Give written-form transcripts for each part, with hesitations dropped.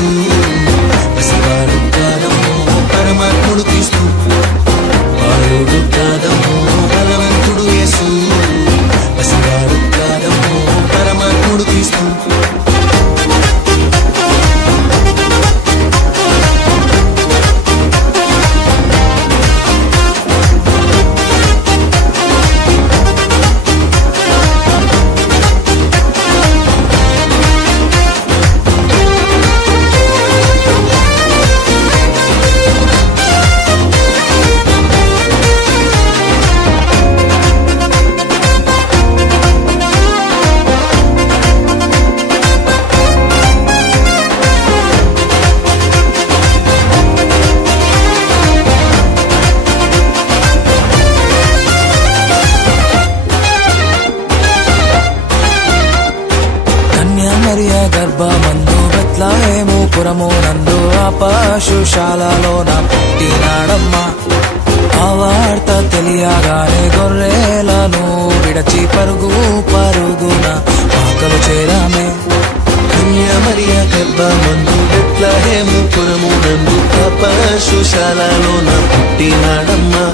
యేసు పసివాడు కాదమ్మో పరమాత్ముడు క్రీస్తు బాలుడు కాదమ్మో బలవంతుడు యేసు పసివాడు కాదమ్మో పరమాత్ముడు క్రీస్తు మరియా గర్భమందు బెత్లెహేము పురమునందు ఆ పశుశాలలోన పుట్టినాడమ్మా ఆ వార్త తెలియగానే గొర్రెలను విడచి పరుగు పరుగున పాకలు చేరామే మరియా గర్భమందు బెత్లెహేము పురమునందు ఆ పశుశాలలోన పుట్టినాడమ్మా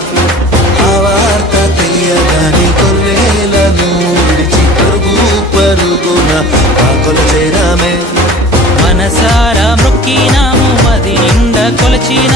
ఆ వార్త తెలియగానే గొర్రెలను విడిచి పరుగు పరుగున పాకలు చేరామే మనసారా మొక్కినాము మది నిండా కొలచిన